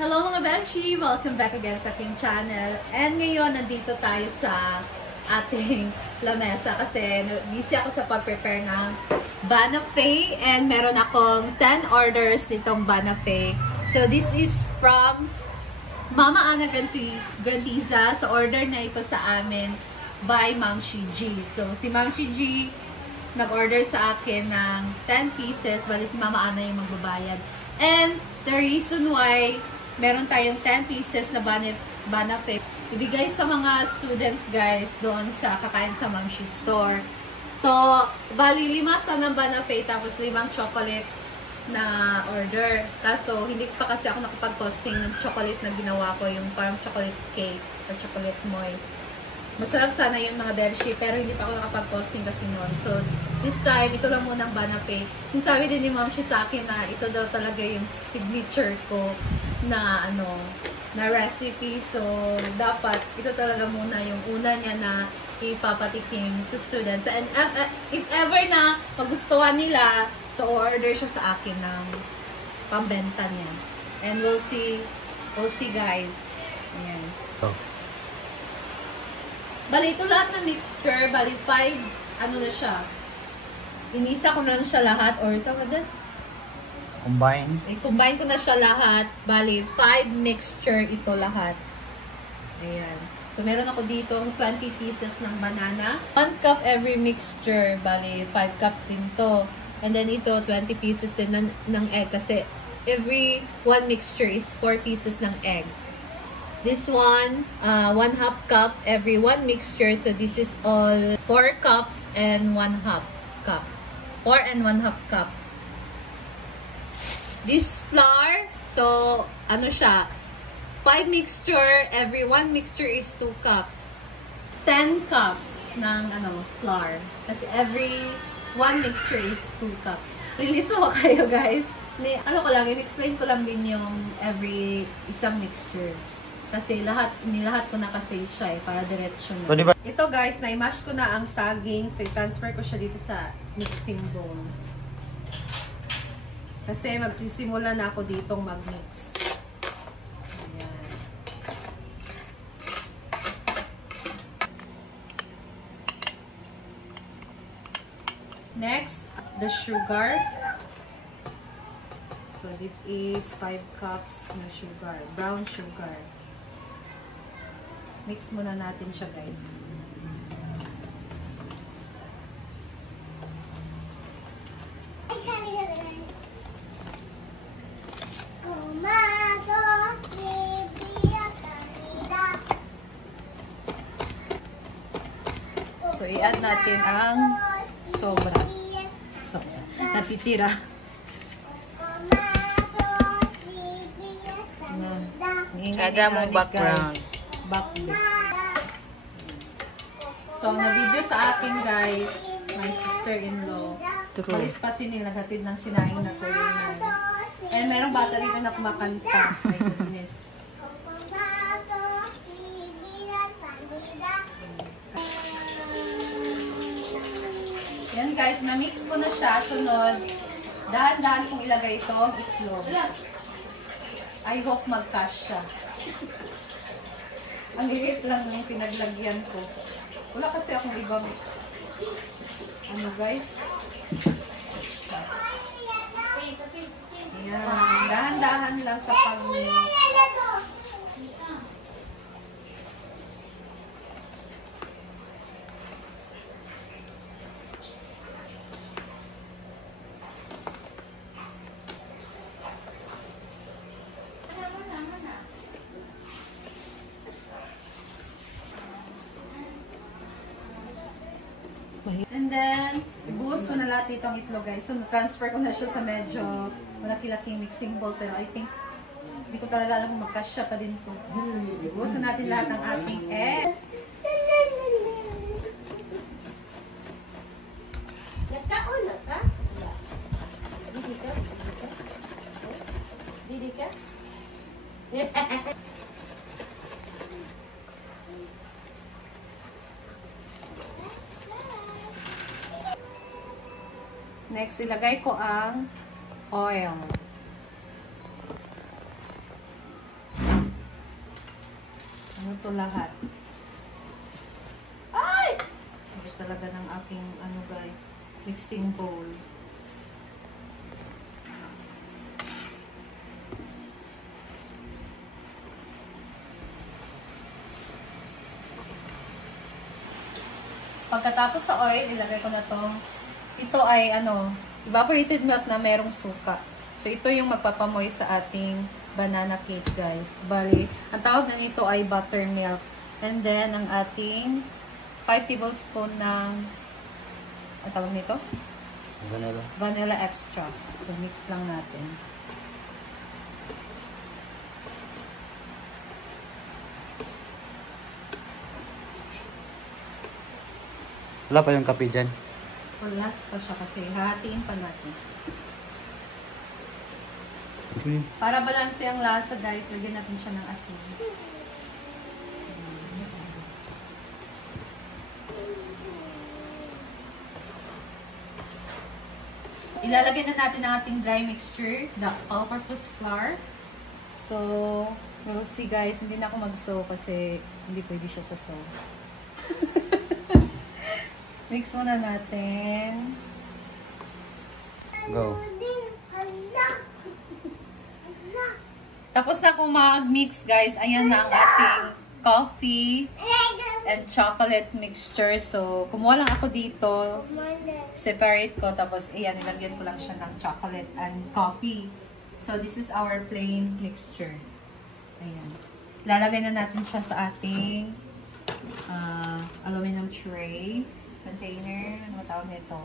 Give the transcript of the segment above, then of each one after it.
Hello mga Bemshi! Welcome back again sa aking channel. And ngayon, nandito tayo sa ating lamesa kasi busy ako sa pag-prepare ng Banafe and meron akong 10 orders nitong Banafe. So this is from Mama Ana Gantiza sa order na ito sa amin by Ma'am Shi G. So si Ma'am Shi G nag-order sa akin ng 10 pieces, bali si Mama Ana yung magbabayad. And the reason why meron tayong 10 pieces na Banafe ibigay sa mga students guys doon sa kakain sa Ma'am Shi store. So, bali 5 sana Banafe tapos 5 chocolate na order. Kaso, hindi pa kasi ako nakapag-posting ng chocolate na ginawa ko, yung parang chocolate cake or chocolate moist. Masarap sana yun mga Bebshi, pero hindi pa ako nakapag-posting kasi noon. So, this time, ito lang muna ang Banafe. Sinasabi din ni Ma'am Shi sa akin na ito daw talaga yung signature ko na na recipe. So, dapat ito talaga muna yung una niya na ipapatikim sa students. And if ever na magustuhan nila, so order siya sa akin ng pambenta niya. And we'll see guys. Ayan. Oh. Bali, ito lahat na mixture. Bali, 5, na siya. Inisa ko na lang siya lahat. Or ito ka din? Combine. I-combine ko na siya lahat. Bali, 5 mixture ito lahat. Ayan. So, meron ako dito 20 pieces ng banana. 1 cup every mixture. Bali, 5 cups din to. And then ito, 20 pieces din ng egg. Kasi every 1 mixture is 4 pieces ng egg. This one, 1/2 cup every 1 mixture. So, this is all 4 cups and 1/2 cup. 4 and 1/2 cup. This flour, so, siya, 5 mixture, every 1 mixture is 2 cups. 10 cups ng, flour. Kasi every 1 mixture is 2 cups. Nilito ba kayo, guys? In-explain ko lang din yung every isang mixture. Kasi nilahat ko na kasi siya para diretsyo na. So, diba? Ito, guys, na-mash ko na ang saging. So, i-transfer ko siya dito sa mixing bowl. Kasi magsisimula na ako ditong mag-mix. Ayan. Next, the sugar. So, this is 5 cups na sugar. Brown sugar. Mix muna natin siya, guys. So, i-add natin ang sobra. Natitira. Ada mo background. So, na-video sa akin, guys, my sister-in-law. Malis pa naghatid ng sinaing na tulingan. And merong bata rin na kumakanta. My goodness. Yan, guys, na-mix ko na siya. Sunod, dahan-dahan kong ilagay itong itlog. I hope mag-cash siya. Ang liit lang ng pinaglagyan ko. Wala kasi akong ibang guys. Ayan. Dahan-dahan lang sa pag-mix. And then, ibuhos ko na lahat itong itlog, guys. So, transfer ko na siya sa medyo malaki-laking mixing bowl. Pero I think, hindi ko talaga alam kung magkasya pa din po. Ibuhos na natin lahat ng ating egg. Nagkauna ka? Didi ka? Didi ka? Next, ilagay ko ang oil. to lahat. Ay! Ito talaga ng aking, ano guys, mixing bowl. Pagkatapos sa oil, ilagay ko na tong, ito ay ano, evaporated milk na merong suka. So, ito yung magpapamoy sa ating banana cake, guys. Bali, ang tawag na nito ay buttermilk. And then, ang ating 5 tablespoon ng, ang tawag nito? Vanilla. Vanilla extra. So, mix lang natin. Wala pa yung kape dyan. Last pa siya kasi hatiin pa natin. Okay. Para balanse ang lasa, guys, lagyan natin siya ng asin. Ilalagay na natin ang ating dry mixture, the all-purpose flour. So, we'll see guys, hindi na ako mag-sew kasi hindi pwede siya sa sew. Mix muna natin. Go. Tapos na kung mag-mix guys, ayan na ang ating coffee and chocolate mixture. So, kumuha lang ako dito. Separate ko. Tapos, ayan, nilagyan ko lang siya ng chocolate and coffee. So, this is our plain mixture. Ayan. Lalagay na natin siya sa ating aluminum tray. Container. Ano tawag nito?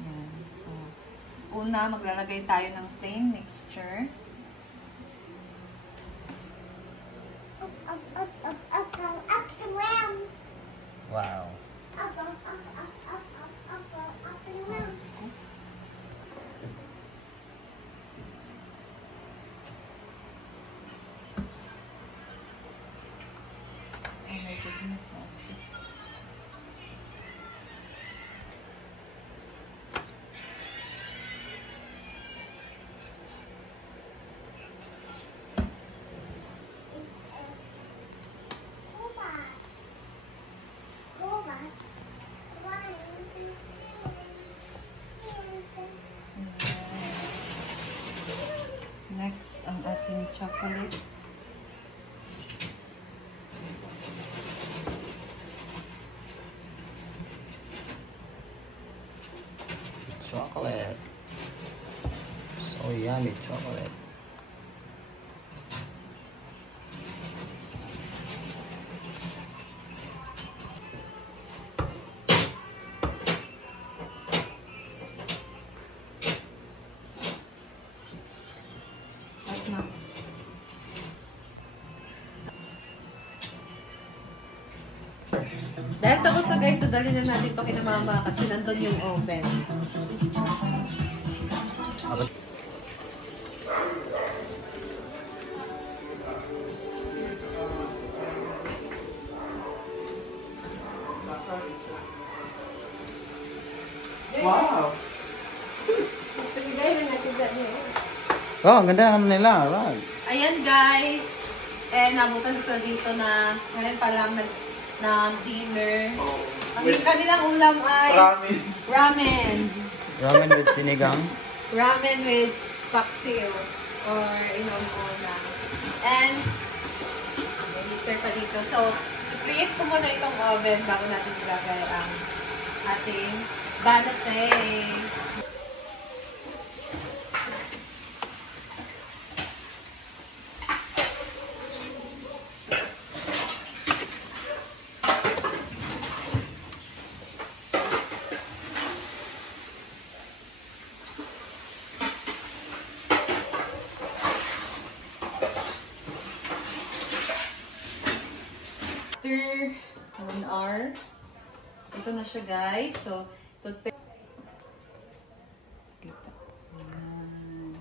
Ayan. So, una, maglalagay tayo ng plain mixture. Wow. Oh my goodness, I'm sick. Next, ang ating chocolate. Chocolate. So yummy chocolate. At na. Dahil tapos na guys, nadali na natin ito kina mama kasi nandun yung oven. Wow. Pinigay na natin dyan eh. Oh, ang ganda naman nila. Right. Ayan guys, nabutan sila dito na ngayon pa lang nag-dinner. Ang kanilang ulam ay ramen. Ramen with sinigang. Ramen with paksiw or inomona. And may heater pa dito. So, i-create ko muna itong oven bago natin ilagay ang ating banate. After 1 hour, ito na siya guys. So, toothpaste. Ayan.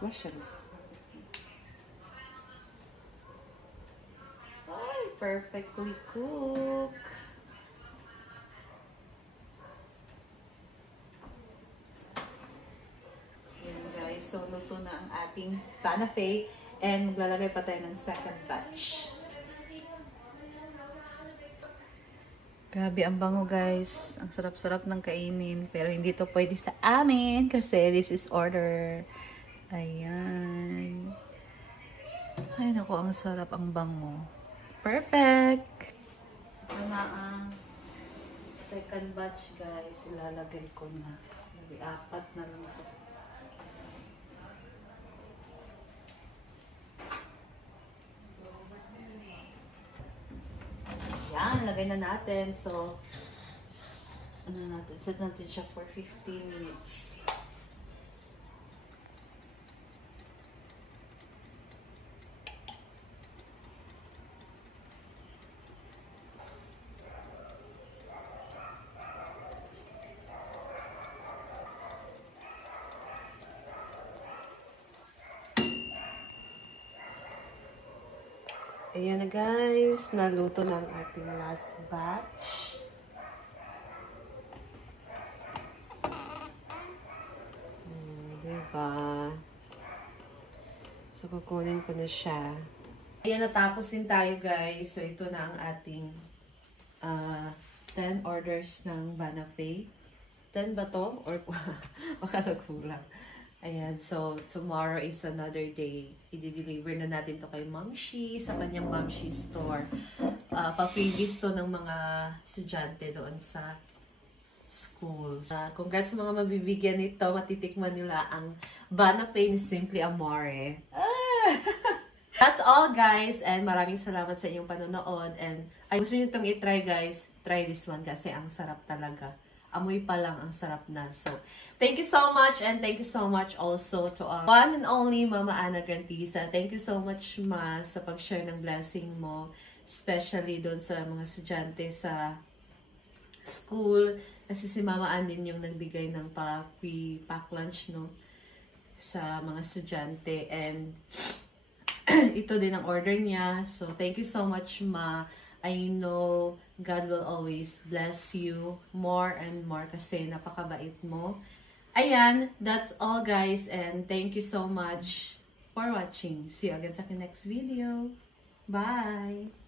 Wash siya. Ay, perfectly cooked. Ayan guys, so luto na ang ating panafé. And maglalagay pa tayo ng second batch. Grabe, ang bango guys. Ang sarap-sarap ng kainin. Pero hindi to pwede sa amin kasi this is order. Ayan. Ay naku, ang sarap, ang bango. Perfect! Ito na ang second batch guys. Ilalagay ko na. Apat na lang ito. Yan, lagay na natin. So, ano natin? Set natin siya for 15 minutes. Ayan na guys, naluto na ang ating last batch. Diba? So, kukunin ko na siya. Ayan, natapos din tayo guys. So, ito na ang ating 10 orders ng Banafay. 10 ba to? Or baka nagkulang. Ayan, so tomorrow is another day. I-deliver na natin to kay Ma'am Shi sa kanyang Ma'am Shi store. Pa-freebies to ng mga estudyante doon sa school. Congrats sa mga mabibigyan nito. Matitikman nila ang Banafay ni Simply Amore. That's all guys, and maraming salamat sa inyong panonood. And ay gusto nyo itong i-try guys, try this one kasi ang sarap talaga. Amoy pa lang ang sarap na. So, thank you so much, and thank you so much also to our one and only Mama Ana Grantisa. Thank you so much, Ma, sa pag-share ng blessing mo, especially doon sa mga estudyante sa school. Kasi si Mama Ana din yung nagbigay ng free pack lunch, no, sa mga estudyante. And ito din ang order niya. So, thank you so much, Ma. I know God will always bless you more and more kasi napakabait mo. Ayan, that's all guys, and thank you so much for watching. See you again sa next video. Bye!